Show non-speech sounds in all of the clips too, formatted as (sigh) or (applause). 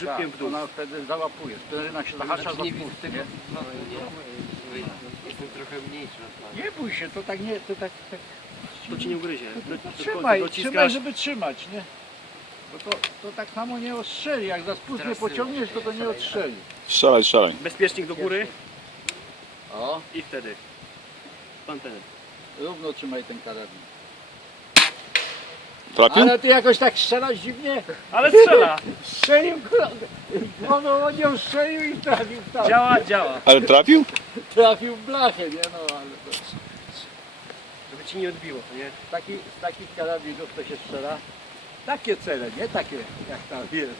grzybkiem w dół. ona wtedy załapuje. Peleryna się zahacza za nie spust, widzę nie? No, nie. Jestem trochę mniejszy. Nie bój się, to tak nie, to tak, tak To ci nie ugryzie. to, to tylko trzymaj, trzymaj, żeby trzymać, nie? Bo to, to tak samo nie ostrzeli, jak za spust nie pociągniesz, to to nie ostrzeli. Strzelaj, strzelaj. Bezpiecznik do góry O, i wtedy. Pantenę. równo trzymaj ten karabin. Trafił? Ale ty jakoś tak strzelasz dziwnie. Ale strzela! Strzelił, ono nie strzelił i trafił tam. Działa, działa. Ale trafił? Trafił w blachę, nie no, ale to... Żeby ci nie odbiło, to nie? Taki, z takich karabinów to się strzela. Takie cele, nie takie jak tam jest.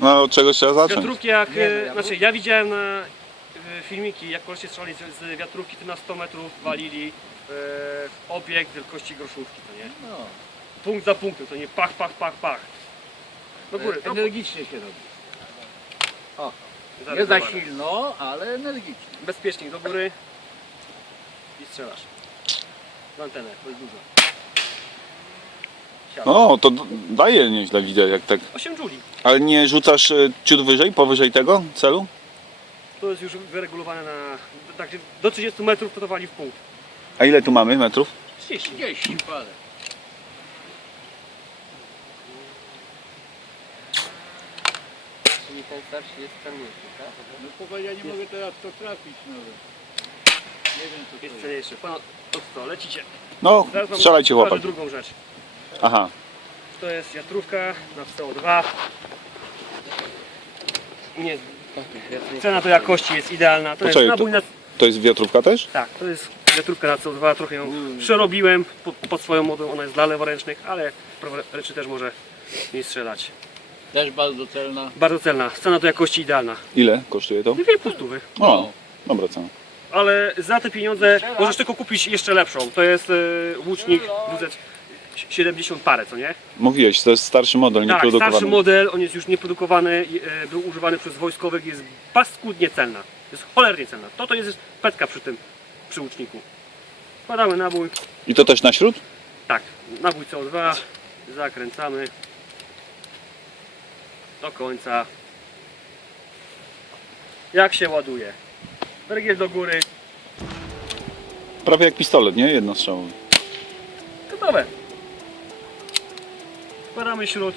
No od czegoś trzeba zacząć. Wiatrówki jak, Nie, no, e, ja znaczy ja widziałem na e, filmiki, jak kolesie strzelali z, z wiatrówki, to na 100 metrów walili e, w obiekt wielkości groszówki, to nie? No, Punkt za punktem, to nie pach, pach, pach, pach. Do góry, to energicznie się robi. Nie za silno, ale energicznie. Bezpiecznik do góry i strzelasz. W antenę, to jest dużo. Siada. O, to d- daje nieźle widzę jak tak. 8 juli. Ale nie rzucasz e, ciut wyżej, powyżej tego celu? To jest już wyregulowane na... Także do 30 metrów to to wali w punkt. A ile tu mamy metrów? 30. 30 parę. Czyli ten starszy jest cenniejszy, tak? No popatrz, ja nie mogę teraz w to trafić nawet. Nie wiem co to Jest jest. cenniejszy. Pan, to co, lecicie. No, Zaraz wam strzelajcie pokażę chłopak. drugą rzecz. Aha. To jest wiatrówka na CO2. Nie, cena do jakości jest idealna. To Poczekaj, jest nabój na... To jest wiatrówka też? Tak, to jest wiatrówka na CO2. Trochę ją przerobiłem pod, pod swoją modę. Ona jest dla leworęcznych, ale praworęczny też może nie strzelać. Też bardzo celna. Bardzo celna. Cena do jakości idealna. Ile kosztuje to? Dwie pustówy. O, dobra cena. Ale za te pieniądze możesz tylko kupić jeszcze lepszą. To jest e, łucznik WZ 70 parę, co nie? Mówiłeś, to jest starszy model, Tak, nieprodukowany. starszy model, on jest już nieprodukowany, e, był używany przez wojskowych, jest paskudnie celna. Jest cholernie celna. To to jest petka przy tym, przy łuczniku. Wkładamy nabój, I to też na śród? tak, nabój CO2, zakręcamy do końca. Jak się ładuje? Bergiel do góry, Prawie jak pistolet, nie? Jednostrzałowy. gotowe. Wkładamy śród.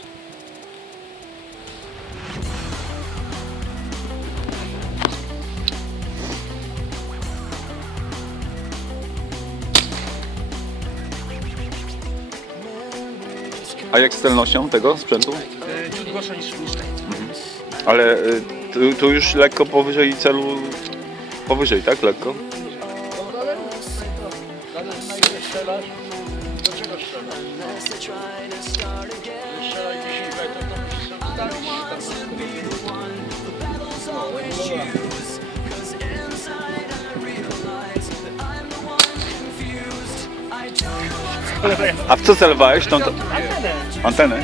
A jak z celnością tego sprzętu? e, Ciut gorsza niż, te. Ale y, tu, tu już lekko powyżej celu. Powyżej, tak? Lekko? A w co celowałeś? Tą, Antenę. antenę?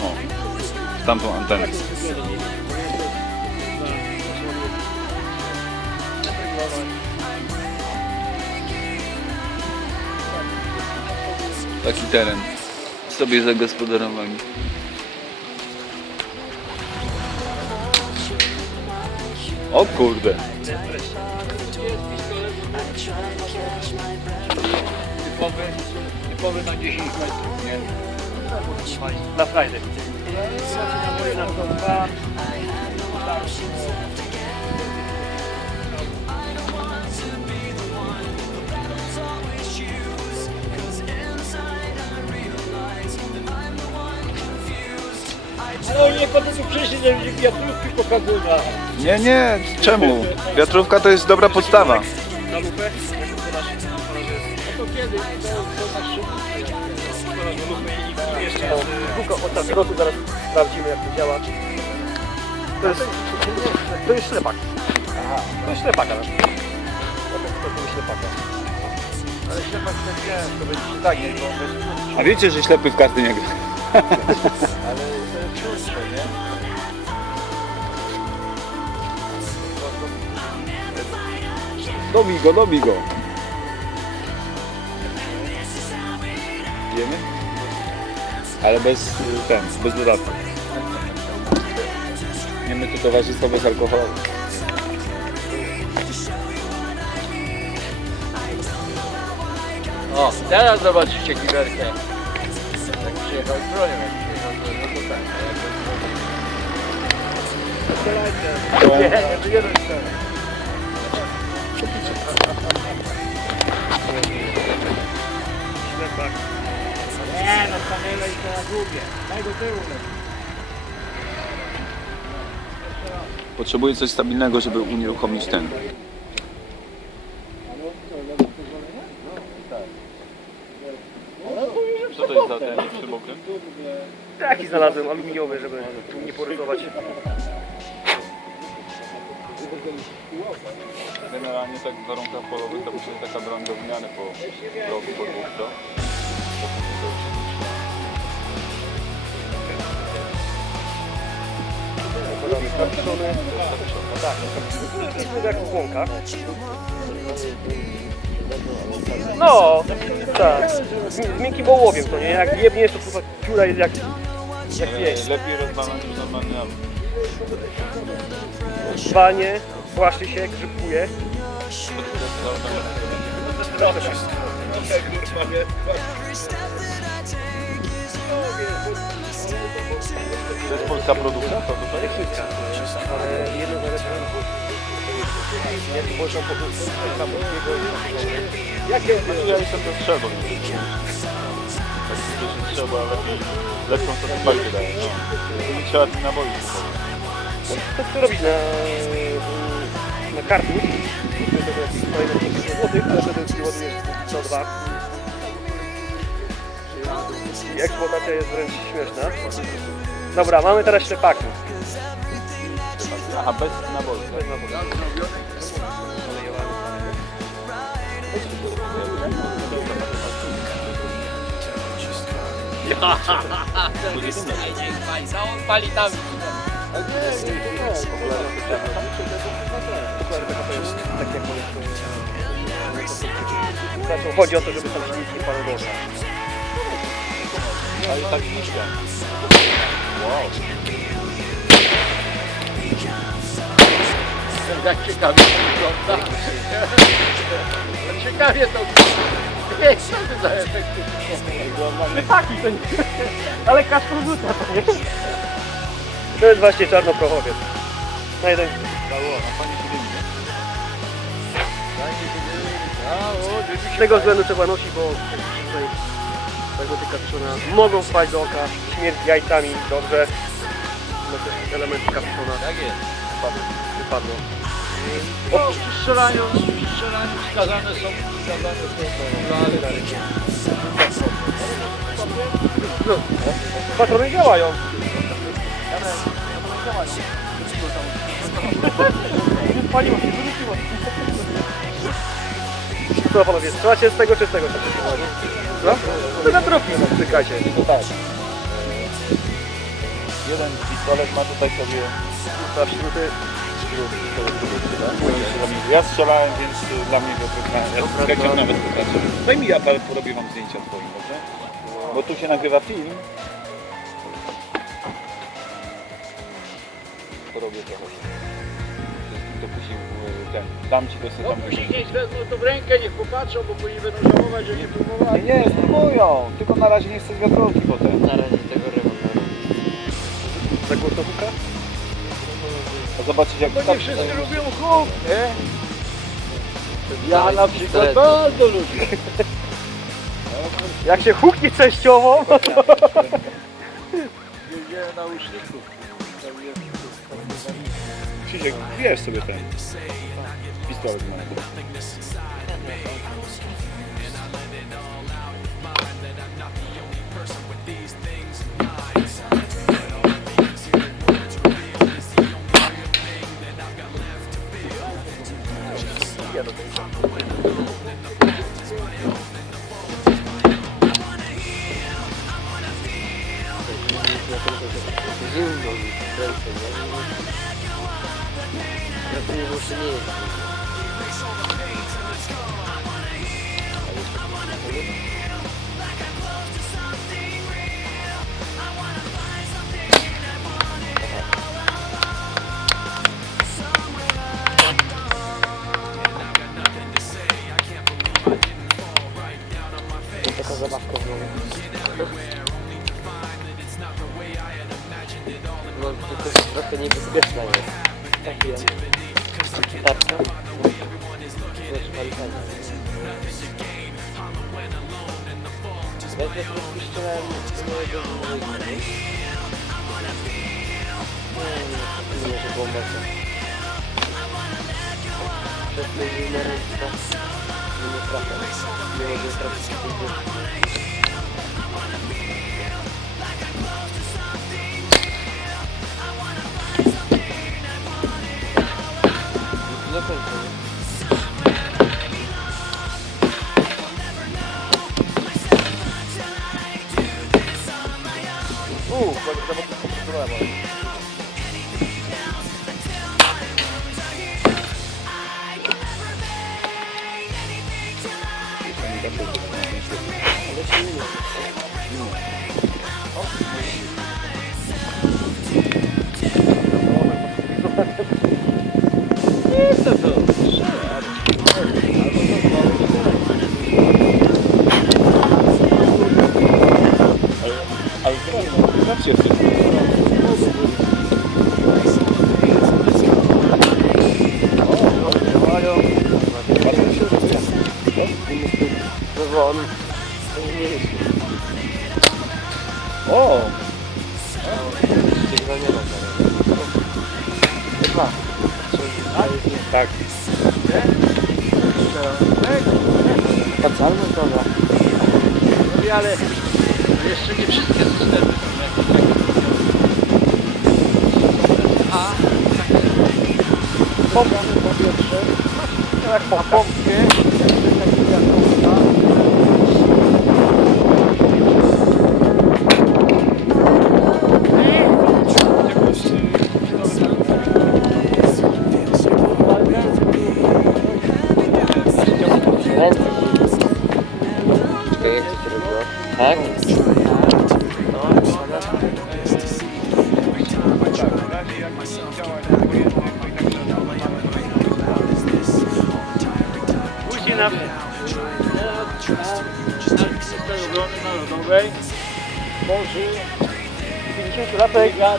O, tamtą antenę. Taki teren sobie zagospodarowali. O kurde. Typowy, typowy na 10 metrów, nie? Na Friday. Na CO2. Oni nie tu przyszli, żeby wiatrówki pokazywać. Nie, nie, czemu? Wiatrówka to jest dobra podstawa. Na lupę. To kiedy? To, to na szybko. jeszcze od tak zaraz sprawdzimy jak to działa. To jest, to jest ślepak. To jest ślepaka. To jest ślepaka. Ale tak nie to będzie się tak? Bo A wiecie, że ślepy w karty nie gra? (laughs) (laughs) ale no proste, nie? Dobij go, dobij no go. Wiemy? Ale bez ten, bez dodatku. Nie my towarzystwo bez alkoholu. O, teraz zobaczycie giwerkę. Tak przyjechał z bronią. Nie, nie, nie, nie, no i to na długie. Daj do tyłu. Potrzebuję coś stabilnego, żeby unieruchomić ten. Co to jest za ten śrubokręt? Taki znalazłem, aluminiowy, żeby warunkach polowych to myślę, że taka broń do wymiany po roku, po dwóch, co? Tak, jak w łąkach. No, tak. Z, miękkim ołowiem to nie, jak jebniesz to kurwa pióra jest jak, jak pięść. Lepiej rozwalać niż normalny aut. Walnie, płaszczy się, grzybkuje. To jest polska produkcja? To tutaj? Technika. Ale jedno jak można powiedzieć, Jakie? Ja jestem do strzelbą. Tak się strzelba lepiej, lepszą satysfakcję daje. No. Trzeba kupować. To co robić na, na kartus? To jest kolejne 50 zł, ale wtedy sobie ładujesz CO2. I eksploatacja jest wręcz śmieszna. Dobra, mamy teraz ślepaki. Aha, bez naboju. Bez naboju. On pali tam. Tak jak Zresztą chodzi o to, żeby tam nie paliło. Ale tak niska. Jak (laughs) ciekawie to wygląda. Ciekawie to wygląda. Co ty za efekty? Taki to nie. (laughs) Ale kaszko rzuca to nie? To jest właśnie czarnoprochowiec. Na jeden. Z tego względu trzeba nosić, bo tutaj tego tyka kapiszona mogą wpaść do oka, śmierć jajcami, dobrze. No też element kapiszona Tak jest. wypadło. No, przy strzelaniu, przy strzelaniu wskazane są, wskazane są okulary. No, patrony działają. Paliło się, wyrzuciło się. Co panowie, strzelacie z tego czy z tego? No? To na drogi czekajcie. To tak. Jeden pistolet ma tutaj sobie Na śruty. Ja strzelałem, więc dla mnie to trochę. Ja nawet pokażę. Daj mi ja parę porobię wam zdjęcia twoim, dobrze? Bo tu się nagrywa film. Porobię. To później y, ten, dam ci to sobie No tam później niech wezmą to w rękę, niech popatrzą, bo później będą żałować, że nie Nie, próbowali. nie, spróbują. Tylko na razie nie chcę z wiatrolki potem. Na razie tego rewolweru. Za głośno huka? A zobaczyć jak Bo tak- nie wszyscy lubią huk, nie? Ja na przykład bardzo lubię. Jak się huknie częściowo, no to... Na uszniku. Krzysiek, wiesz sobie ten pistolet ma. Zimno mi kręcę, nie? Pracuję w to zawsze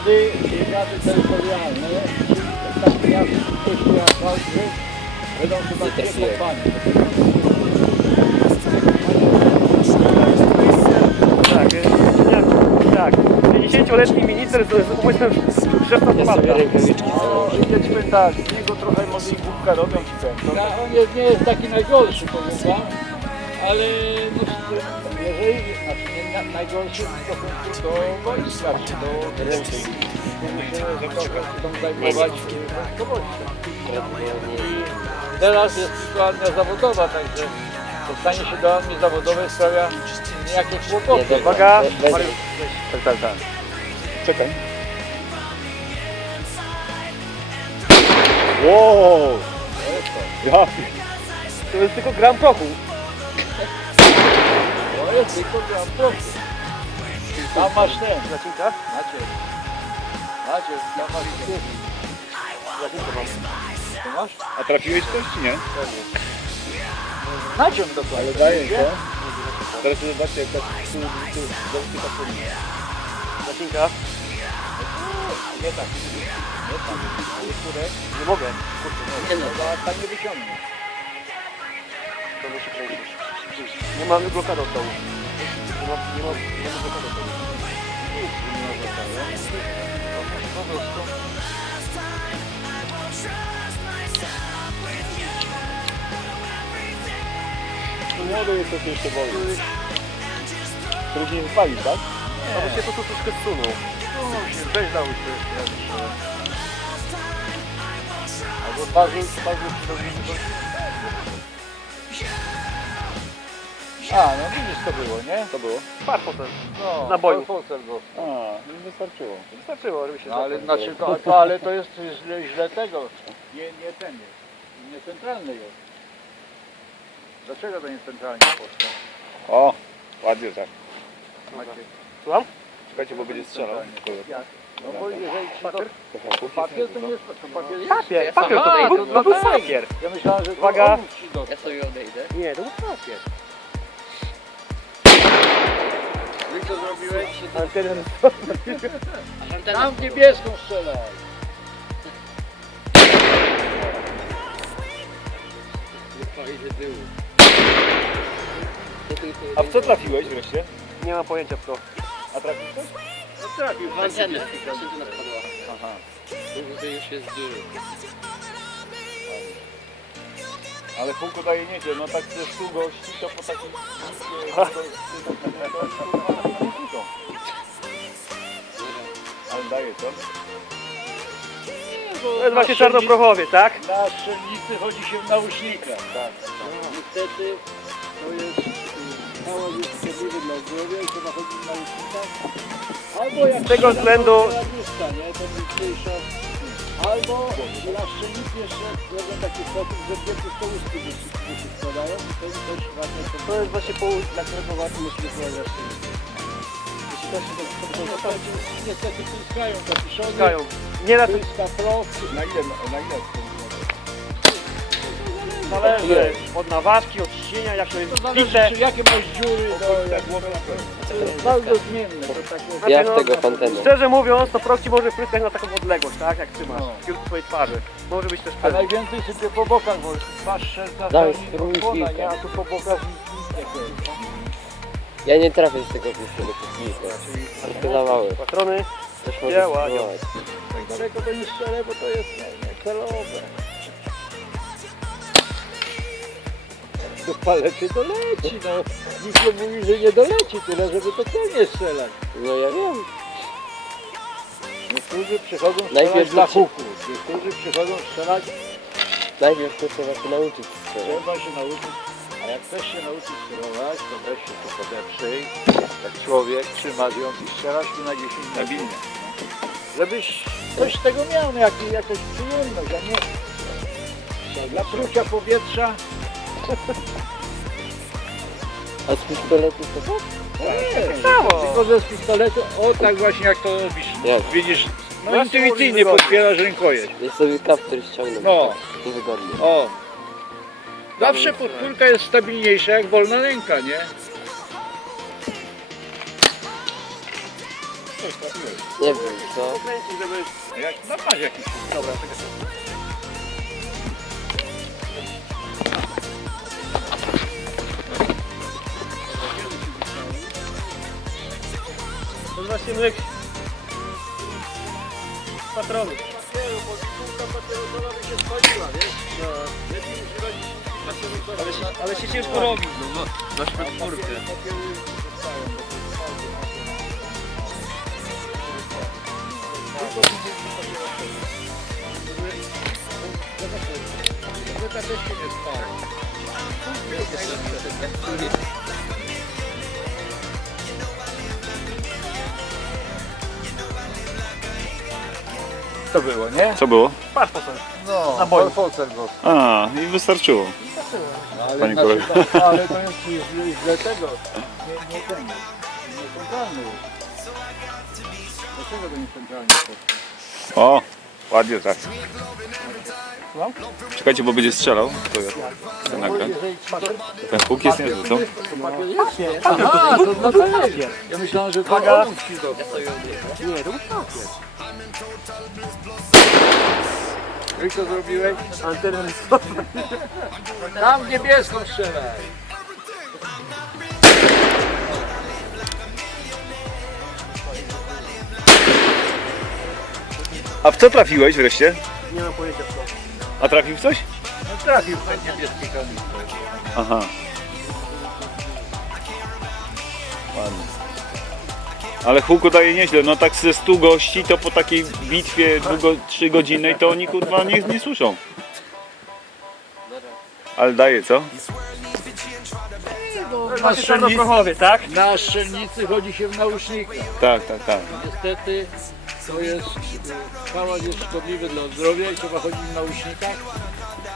brigady, brigady terytorialne. Miasta, które jak Wałbrzych, będą chyba dwie kompanie. Tak, tak. 50-letni minister z, z umysłem spadka. rękawiczki No, jedźmy tak, z niego trochę może i głupka robią ci ten. No, on jest, nie jest taki najgorszy, powiem wam, ale no, jeżeli, znaczy nie na, najgorszy w stosunku do wojska, czy do ręki. Zajmować wojskowością. Teraz jest armia zawodowa, także dostanie się do armii zawodowej sprawia niejakie kłopoty. Uwaga. Tak, tak, tak. Czekaj. Wow! Ja To jest tylko gram prochu. To jest tylko gram prochu. Tam masz ten. Zacinka? Macie. Macie, tam masz ten. Zacinkę mam. To masz? A trafiłeś coś czy nie? Naciąg dokładnie. Ale daję to. Teraz zobaczcie jak tak tu, tu, zobaczcie tak tu. Zacinka? Nie tak. Nie tak. Niektóre. Nie mogę. Nie no, to tak nie wyciągnie. To muszę kręcić. Nie mamy blokady od dołu. Nie ma, nie ma, nie ma blokady od dołu. Tu młody jest to się jeszcze boi. Drugi nie wypali, tak? No bo się to tu troszkę zsunął. No, weź dał się jeszcze raz. Albo twarzy, twarzy przydobnicy A, no widzisz to było, nie? To było? Par potem. No, naboju. Focel był. A, nie wystarczyło. Wystarczyło, żeby się No, ale znaczy to, to, ale to jest źle, źle tego. Nie, nie ten jest. Nie centralny jest. Dlaczego to nie centralnie poszło? O, ładnie tak. Macie Słucham? Czekajcie, bo będzie strzelał. jak? No bo jeżeli to, Papier? to papier to nie jest, to papier jest. Papier, papier, to, to, to- to, no był papier. Ja myślałem, że to Uwaga. obóz ci dostał. Ja sobie odejdę. Nie, to był papier. Wy co zrobiłeś? Antenę Tam w niebieską strzelaj. A w co trafiłeś wreszcie? Nie mam pojęcia w co. A trafił coś? No trafił. Antenę. Antenę. Aha. To już jest dużo. Ale Hugo daje niedzie, no tak ze 100 gości to po takim... Ale daje co? To jest właśnie czarnoprochowie, tak? Na strzelnicy chodzi się w nausznikach. Tak. Niestety to jest y, mało jest szkodliwy dla zdrowia i trzeba chodzić w nausznikach. Albo jak Z tego względu- to radiuska, nie? To mniejsza. Albo na strzelnicy jeszcze robią taki sposób, że dwie pustołówki się składają i to też ładnie to To jest właśnie powód, dla którego warto musi wykonać na szczęście. Jeśli ktoś się to Niestety kapiszony, Puszczają. Nie na to. Na ile, na ile? Zależy od naważki, od ciśnienia, jak to jest To zależy, bite. czy jakie masz dziury, to, jak, to jest bardzo zmienne. To takie, Znaczy, Ja no, w tego fantenę. Szczerze mówiąc, to proch ci może pryskać na taką odległość, tak? Jak trzymasz, No. w kierunku twojej twarzy. Może być też A pewny. najwięcej sypie po bokach, bo masz szerca Daj, to spróbuj osłona, kilka. nie? A tu po bokach nic, takiego. Ja nie trafię z tego pistoletu kilka. Tylko za mały. Patrony. Też może Działa, spróbować. Tak daleko to nie strzelę, bo to jest nie, nie celowe. Do palety doleci, no. Nikt nie mówi, że nie doleci, tyle żeby to celnie strzelać. No ja wiem. Niektórzy przychodzą strzelać Najpierw dla to- huku, niektórzy przychodzą strzelać, Najpierw to trzeba się nauczyć strzelać. trzeba się nauczyć. A jak chcesz się nauczyć strzelać, to weź się tu podeprzyj, jak człowiek, trzymasz ją i strzelasz tu na 10 metrów. Stabilnie. Żebyś coś z tego miał, no, jak, jakąś przyjemność, a nie dla prucia powietrza. A z pistoletu to co? Nie, Samo. tylko że z pistoletu, o tak właśnie jak to robisz. Jak? Widzisz, no Właśnie intuicyjnie podpierasz rękojeść. Jest sobie kaptur ściągnąć. No. Niewygodnie. O. Zawsze podpórka jest stabilniejsza jak wolna ręka, nie? Nie wiem, co? Jak, no masz jakiś. Dobra, czekaj. To właśnie myk patronów. Ale się, ale się ciężko robi. Masz podpórkę. To było, nie? Co było? Patrz po sobie. No, Na boju. Polcer go. A, i wystarczyło. Ale, Panie znaczy, kolego. to, ale to jest źle, źle tego. Nie, nie ten. Nie centralny. Dlaczego to nie centralny? O, ładnie tak. No. Czekajcie, bo będzie strzelał. To ja chcę nagrać. Jeżeli ci to... Ten huk jest niezły, co? Aha, to dlatego. Ja myślałem, że to Uwaga. Nie, to był papier. I co zrobiłeś? Antenę Tam niebieską strzelaj. A w co trafiłeś wreszcie? Nie mam pojęcia w co. A trafił w coś? No trafił w ten niebieski kanister. Aha. Ładnie. Ale huku daje nieźle, no tak ze 100 gości to po takiej bitwie długo, 3 godzinnej to oni kurwa nie, nie słyszą. Ale daje co? Jest Na strzelnicy, tak? na strzelnicy chodzi się w nausznikach. Tak, tak, tak. Niestety to jest, hałas jest szkodliwy dla zdrowia i trzeba chodzić w nausznikach.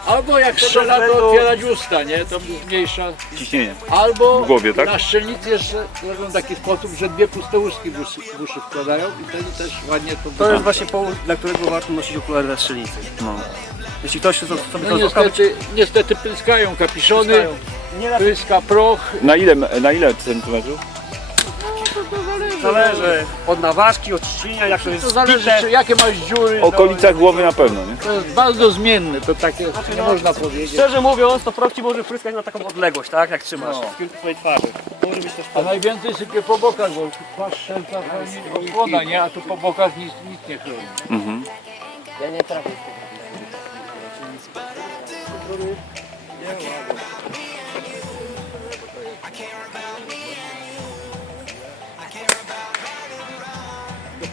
Albo jak strzela, to otwierać usta, nie? To zmniejsza. Ciśnienie. Albo W głowie, tak? na strzelnicy jeszcze robią taki sposób, że dwie puste łuski w uszy, w uszy wkładają i wtedy też ładnie to To jest właśnie powód, dla którego warto nosić okulary na strzelnicy. No. Jeśli ktoś sobie No to niestety, niestety pryskają kapiszony, Nie na pryska proch. Na ile, na ile centymetrów? No zależy, od naważki, od ciśnienia, jak to jest To zależy, czy, jakie masz dziury. W okolicach głowy na pewno, nie? To jest bardzo zmienne, to takie nie można powiedzieć. Szczerze mówiąc, to proch ci może wpryskać na taką odległość, tak? Jak trzymasz No. w kierunku twojej twarzy. Może być też A najwięcej sypie po bokach, bo twarz szelka chroni nie? A tu po bokach nic, nic nie chroni. Mhm. Ja nie trafię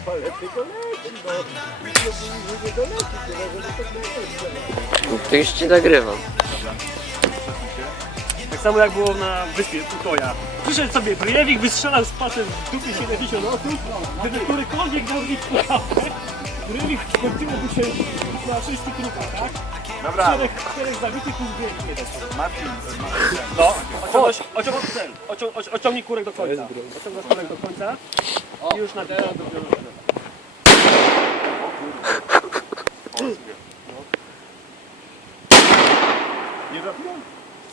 z tego To już ci nagrywam. Tak samo jak było na wyspie Utoja. Przyszedł sobie Brejewik, wystrzelał z pasem w dupie 70 osób, gdyby którykolwiek zrobił pułapkę, Brejewik skończyło mu się na wszystkich trupach, tak? Dobra, Czterech, czterech zabitych plus dwie nie dostał. Marcin, No, ociągnąć, ociągnąć cel, Ocią, oci- ociągnij kurek do końca. Ociągasz kurek do końca i już na teraz dopiero. nie trafiłem?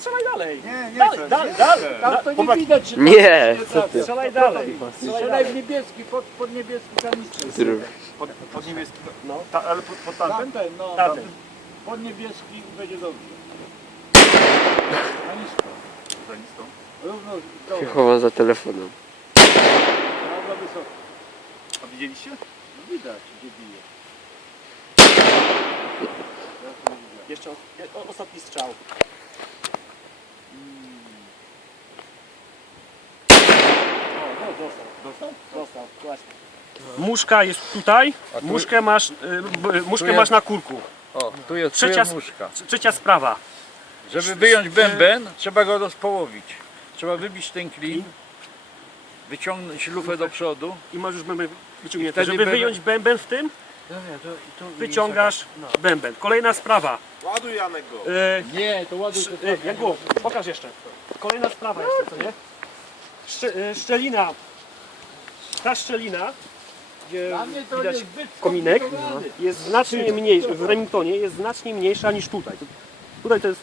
Strzelaj dalej! Nie, nie Dalej, chcę, dalej, nie dalej. Tam to nie widać, czy Nie, co ty? Strzelaj dalej! Strzelaj Strzelaj w niebieski, pod, pod niebieski kanister. Pod, pod niebieski, No. ta, ale pod, pod tamten? Tamten, no, Tamten. pod niebieski i będzie dobrze. A nisko. Za. Równo Się za telefonem. Dobra, wysoko. A widzieliście? No widać, gdzie bije. Jeszcze o, o, ostatni strzał. O, no, dostał. Dostał? Dostał, właśnie. Muszka jest tutaj, muszkę masz, y, b- muszkę jest- masz na kurku. O, tu jest, Trzecia tu jest s- muszka. Trz- Trzecia sprawa. Żeby wyjąć bęben, trzeba go rozpołowić. Trzeba wybić ten klin, wyciągnąć lufę do przodu. I masz już bęben wyciągnięty. Wtedy Żeby bęben- wyjąć bęben w tym, wyciągasz bęben. Kolejna sprawa. Ładuj Janek go. Y, Nie, to ładuj to y, Jakub, pokaż jeszcze. Kolejna sprawa jeszcze, co nie? Szcze, y, szczelina. Ta szczelina, gdzie widać kominek, jest znacznie mniejsza, w Remingtonie jest znacznie mniejsza niż tutaj. Tutaj to jest...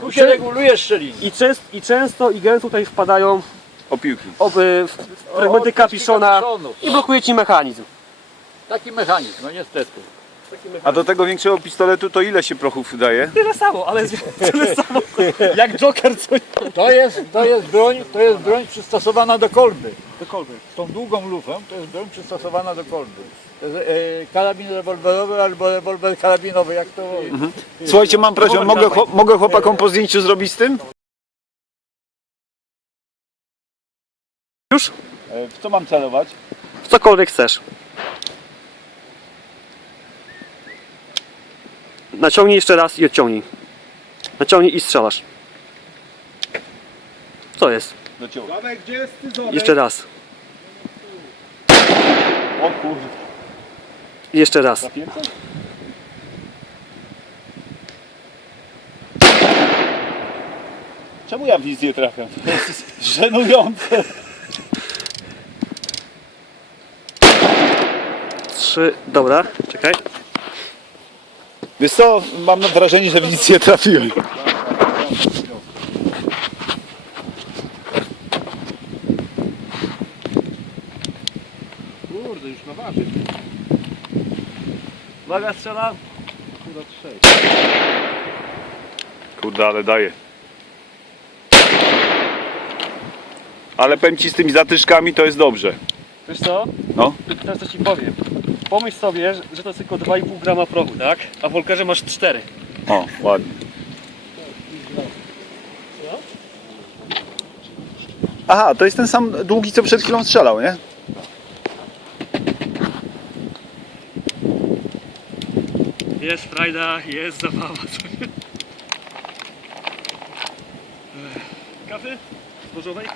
Tu się reguluje szczelin. I, częst, I często i gęsto tutaj wpadają Opiłki. oby w fragmenty kapiszona i blokuje ci mechanizm. Taki mechanizm, no niestety. A do tego większego pistoletu to ile się prochów daje? Tyle samo, ale (laughs) tyle samo. Jak Joker coś. To jest, to jest broń, to jest broń przystosowana do kolby. Cokolwiek. Z tą długą lufą to jest broń przystosowana do kolby. To jest e, karabin rewolwerowy albo rewolwer karabinowy, jak to woli. Słuchajcie, mam prośbę, mogę, chłop- mogę chłopakom po zdjęciu zrobić z tym? Już? E, W co mam celować? W cokolwiek chcesz. Naciągnij jeszcze raz i odciągnij. Naciągnij i strzelasz. Co jest? Jeszcze raz. O kurde. I Jeszcze raz. Coś? Czemu ja w nic nie trafiam? To jest (laughs) żenujące. Trzy. Dobra, czekaj. Wiesz co, mam wrażenie, że w nic nie trafiłem. Kurde, już na waży. Uwaga, strzelam. Kurde, ale daje. Ale powiem ci z tymi zatyszkami to jest dobrze. Wiesz co? No. Teraz to ci powiem. Pomyśl sobie, że- to jest tylko 2,5 grama prochu, tak? A w Volkerze masz 4. O, ładnie. Aha, to jest ten sam długi, co przed chwilą strzelał, nie? Jest frajda, jest zabawa. Kawy? Zbożowej?